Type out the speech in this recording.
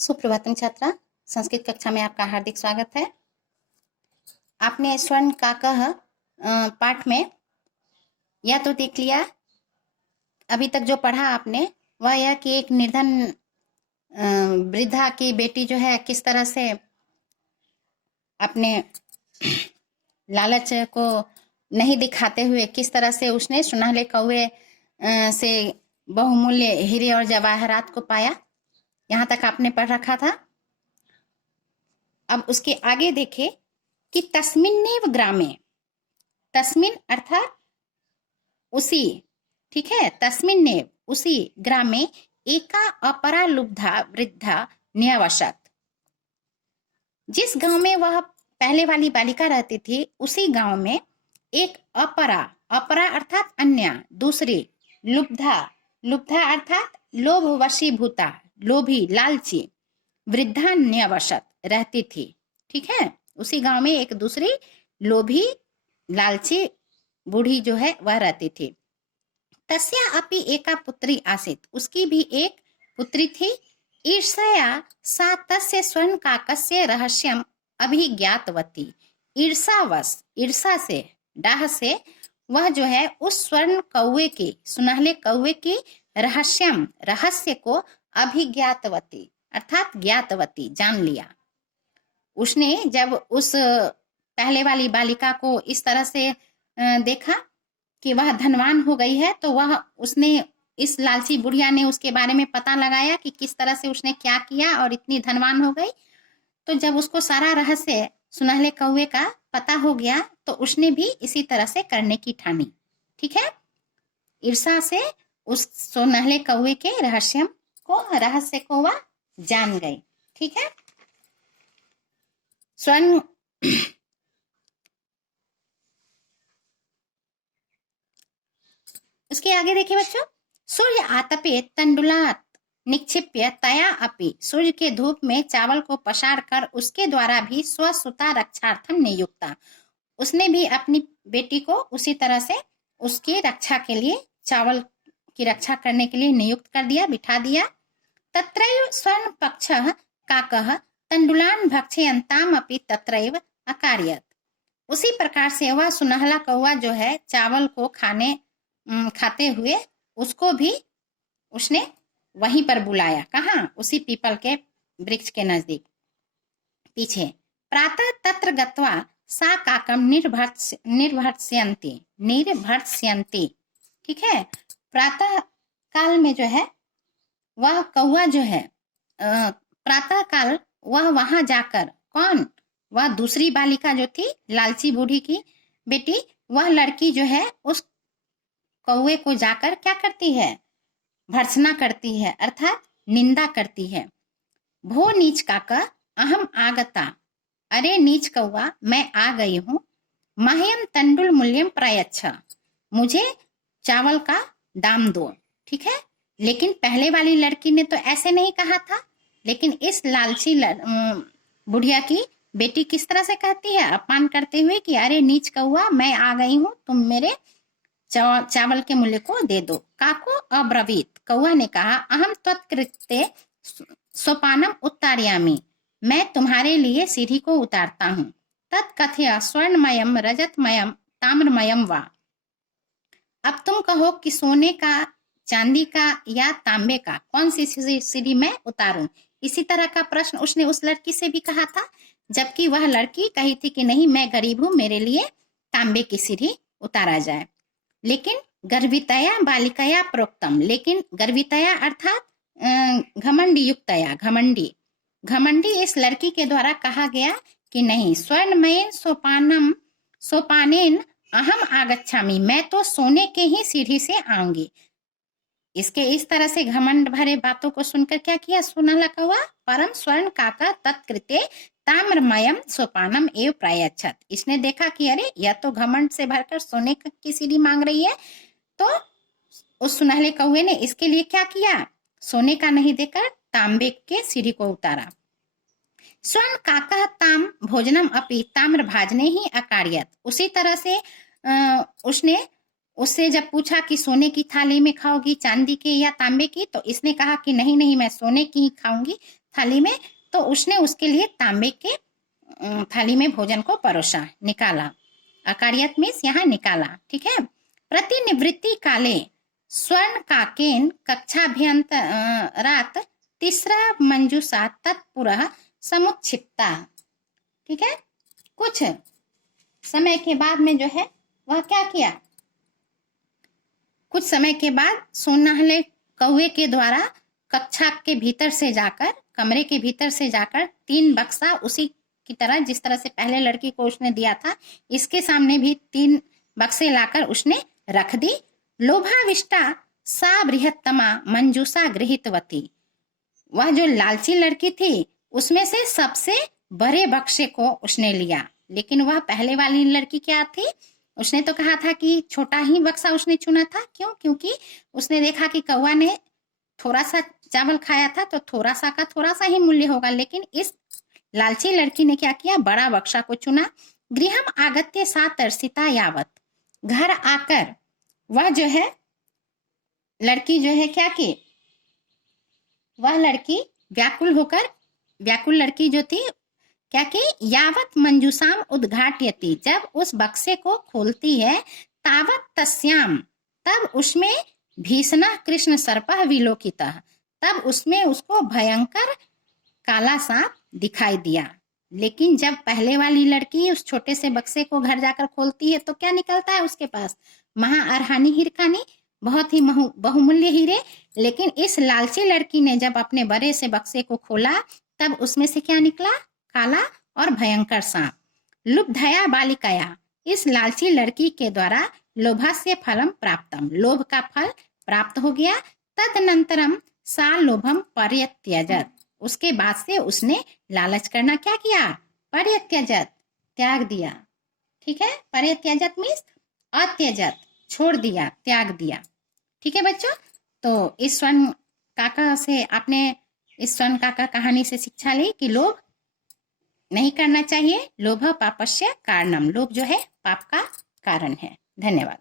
सुप्रभातम छात्रा, संस्कृत कक्षा में आपका हार्दिक स्वागत है। आपने स्वर्ण काकः पाठ में या तो देख लिया, अभी तक जो पढ़ा आपने वह यह कि एक निर्धन वृद्धा की बेटी जो है किस तरह से अपने लालच को नहीं दिखाते हुए किस तरह से उसने सुनहले कौवे से बहुमूल्य हीरे और जवाहरात को पाया। यहाँ तक आपने पढ़ रखा था। अब उसके आगे देखे कि तस्मिन्नेव ग्रामे, तस्मिन अर्थात उसी, ठीक है, तस्मिन्नेव उसी ग्रामे एका अपरा लुब्धा वृद्धा न्यावशत, जिस गांव में वह पहले वाली बालिका रहती थी उसी गांव में एक अपरा, अपरा अर्थात अन्य, दूसरी, लुब्धा, लुब्धा अर्थात लोभ वशीभूता, लोभी, लालची, वृद्धा न्यावशत रहती थी। ठीक है, उसी गांव में एक दूसरी लोभी लालची बूढ़ी जो है वह रहती थी। तस्या अपि एका पुत्री आसीत, उसकी भी एक पुत्री थी। ईर्ष्या सा तस्य स्वर्ण काकस्य रहस्यम अभिज्ञातवती, ईर्षावश, ईर्षा से, डाह से वह जो है उस स्वर्ण कौवे के, सुनहले कौवे की रहस्यम, रहस्य को अभिज्ञातवती अर्थात ज्ञातवती, जान लिया। उसने जब उस पहले वाली बालिका को इस तरह से देखा कि वह धनवान हो गई है, तो वह उसने, इस लालची बुढ़िया ने उसके बारे में पता लगाया कि किस तरह से उसने क्या किया और इतनी धनवान हो गई। तो जब उसको सारा रहस्य सुनहले कौवे का पता हो गया तो उसने भी इसी तरह से करने की ठानी। ठीक है, ईर्षा से उस सुनहले कौवे के रहस्य को वह जान गई। ठीक है, स्वर्ण उसके आगे देखिए बच्चों, सूर्य आतपे तंडुलात निक्षिप्य तया अपि, सूर्य के धूप में चावल को पसार कर उसके द्वारा भी स्वसुता रक्षार्थम नियुक्ता, उसने भी अपनी बेटी को उसी तरह से उसकी रक्षा के लिए, चावल की रक्षा करने के लिए नियुक्त कर दिया, बिठा दिया। तत्रैव स्वर्ण पक्षः काकः तंडुलान भक्षयन्ताम अपि तत्रैव अकार्यत, उसी प्रकार से वह सुनहला कौवा जो है चावल को खाते हुए उसको भी उसने वहीं पर बुलाया। कहाँ? उसी पीपल के वृक्ष के नजदीक पीछे। प्रातः तत्र गत्वा सा काकम निर्भर्त्स्यन्ति, ठीक है, प्रातः काल में जो है वह कौवा जो है प्रातः काल वह वहां जाकर, कौन? वह दूसरी बालिका जो थी, लालची बूढ़ी की बेटी, वह लड़की जो है उस कौवे को जाकर क्या करती है? भर्त्सना करती है, अर्थात निंदा करती है। भो नीच काका अहम आगता, अरे नीच कौवा मैं आ गई हूं। मह्यम तंडुल मूल्यम प्रयच्छ, मुझे चावल का दाम दो। ठीक है, लेकिन पहले वाली लड़की ने तो ऐसे नहीं कहा था, लेकिन इस लालची बुढ़िया की बेटी किस तरह से कहती है, अपमान करते हुए कि अरे नीच कौवा मैं आ गई हूं, तुम मेरे चावल के मूल्य को दे दो। काको अब्रवीत, कौवा ने कहा, अहम त्वत्कृते सोपानम उत्तारयामी, मैं तुम्हारे लिए सीढ़ी को उतारता हूं। तत्कथय स्वर्णमयम रजतमयम ताम्रमयम वा, अब तुम कहो कि सोने का, चांदी का या तांबे का कौन सी सीढ़ी मैं उतारूं। इसी तरह का प्रश्न उसने उस लड़की से भी कहा था, जबकि वह लड़की कही थी कि नहीं मैं गरीब हूं, मेरे लिए तांबे की सीढ़ी उतारा जाए। लेकिन गर्वितया बालिकया प्रोक्तम, लेकिन गर्वितया अर्थात घमंडी युक्तया, घमंडी, घमंडी इस लड़की के द्वारा कहा गया कि नहीं, स्वर्णमयेन सोपानेन अहम आगच्छामि, मैं तो सोने के ही सीढ़ी से आऊंगी। इसके इस तरह से घमंड भरे बातों को सुनकर क्या किया सुनहला कौवा? परम स्वर्ण काका तत्कृते ताम्रमयम सोपानम एव प्रायच्छत, इसने देखा कि अरे यह तो घमंड से भरकर सोने की सीढ़ी मांग रही है, तो उस सुनहले कौवे ने इसके लिए क्या किया? सोने का नहीं देकर तांबे के सीढ़ी को उतारा। स्वर्ण काका ताम भोजनम अपि ताम्र भाजने ही अकार्यत, उसी तरह से उसने उससे जब पूछा कि सोने की थाली में खाओगी चांदी की या तांबे की, तो इसने कहा कि नहीं नहीं, मैं सोने की ही खाऊंगी थाली में। तो उसने उसके लिए तांबे के थाली में भोजन को परोसा, निकाला। अकार्यत मीन्स यहाँ निकाला, ठीक है। प्रतिनिवृत्ति काले स्वर्ण काकेन कक्षाभ्यंतरात तीसरा मंजूषा तत्पुरः समुक्षिप्ता, ठीक है। कुछ समय के बाद में जो है वह क्या किया, कुछ समय के बाद सोनाहले कौवे के द्वारा कक्षा के भीतर से जाकर, कमरे के भीतर से जाकर 3 बक्सा उसी की तरह जिस तरह से पहले लड़की को उसने दिया था, इसके सामने भी 3 बक्से लाकर उसने रख दी। लोभाविष्टा सा बृहत्तमा मंजूषा गृहीतवती, वह जो लालची लड़की थी उसमें से सबसे बड़े बक्से को उसने लिया। लेकिन वह पहले वाली लड़की क्या थी, उसने तो कहा था कि छोटा ही बक्सा उसने चुना था। क्यों? क्योंकि उसने देखा कि कौवा ने थोड़ा सा चावल खाया था तो थोड़ा सा का थोड़ा सा ही मूल्य होगा, लेकिन इस लालची लड़की ने क्या किया, बड़ा बक्सा को चुना। गृहम आगत्य सा तर्सिता यावत, घर आकर वह जो है लड़की जो है क्या की, वह लड़की व्याकुल लड़की जो थी क्या की, यावत मंजूसाम उद्घाटयति, जब उस बक्से को खोलती है, तावत तस्याम, तब उसमें भीषणः कृष्ण सर्पः विलोकितः, तब उसमें उसको भयंकर काला सांप दिखाई दिया। लेकिन जब पहले वाली लड़की उस छोटे से बक्से को घर जाकर खोलती है तो क्या निकलता है उसके पास, महाअरहानी हिरकानी, बहुत ही बहुमूल्य हीरे। लेकिन इस लालची लड़की ने जब अपने बड़े से बक्से को खोला तब उसमें से क्या निकला, काला और भयंकर सांप। लुब्धया बालिकाया, इस लालची लड़की के द्वारा लोभस्य फलम प्राप्तम, लोभ का फल प्राप्त हो गया। तदनंतरम सा लोभम परित्यजत, उसके बाद से उसने लालच करना क्या किया, परित्यजत, त्याग दिया, ठीक है। परित्यजत मीन्स अत्यजत, छोड़ दिया, त्याग दिया, ठीक है बच्चों। तो इस स्वर्ण काका से आपने इस स्वर्ण काका कहानी से शिक्षा ली कि लोभ नहीं करना चाहिए। लोभ पापस्य कारणम, लोभ जो है पाप का कारण है। धन्यवाद।